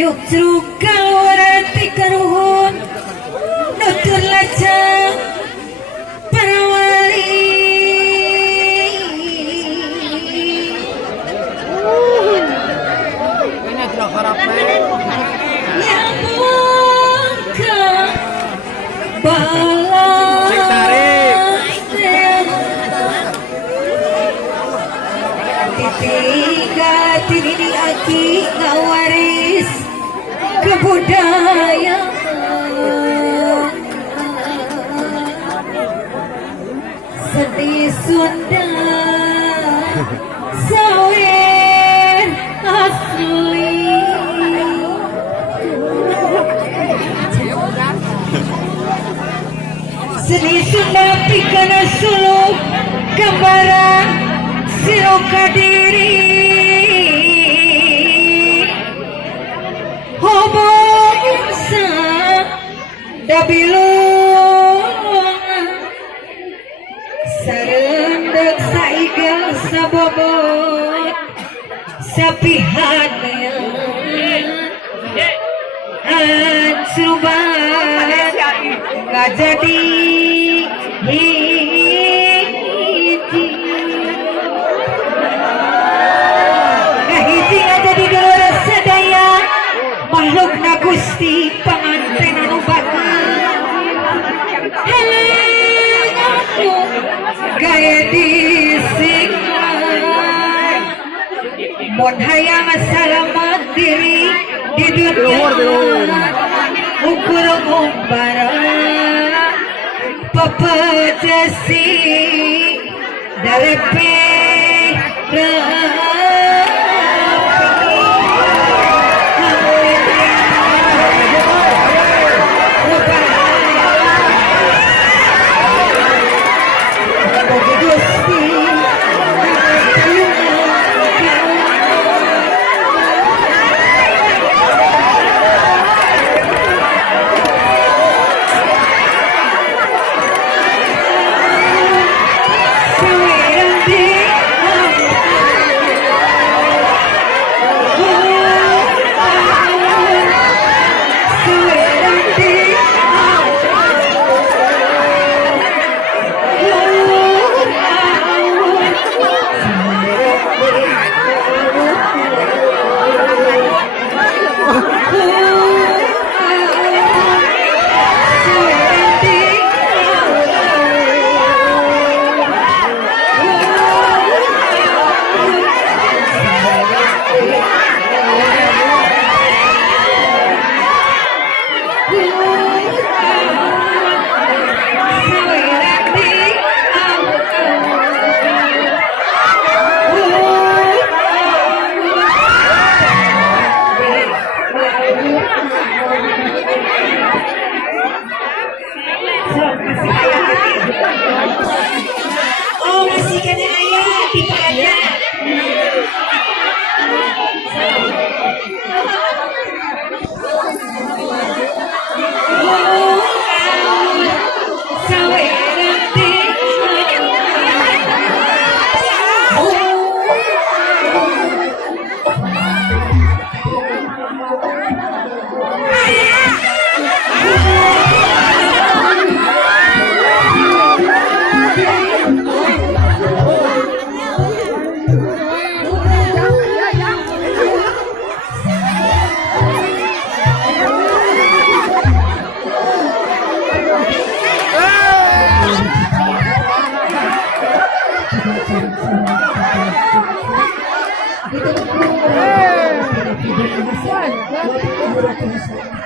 Yuk warati karuhun nutur lajeng para wali yang muka tiga tini aki ngawaris kebudayaan seni Sunda sawer asli seni Sunda pikana suluk gambaran siro kadiri hobong sa dabilung sarendek saigal sabobot sapihannya ansubat gak jadi makhluk na Gusti panganten anu Heling aku gaya disingkat mon hayang salamat diri di dunia ukur ngumbara papajasi dalepe Hey!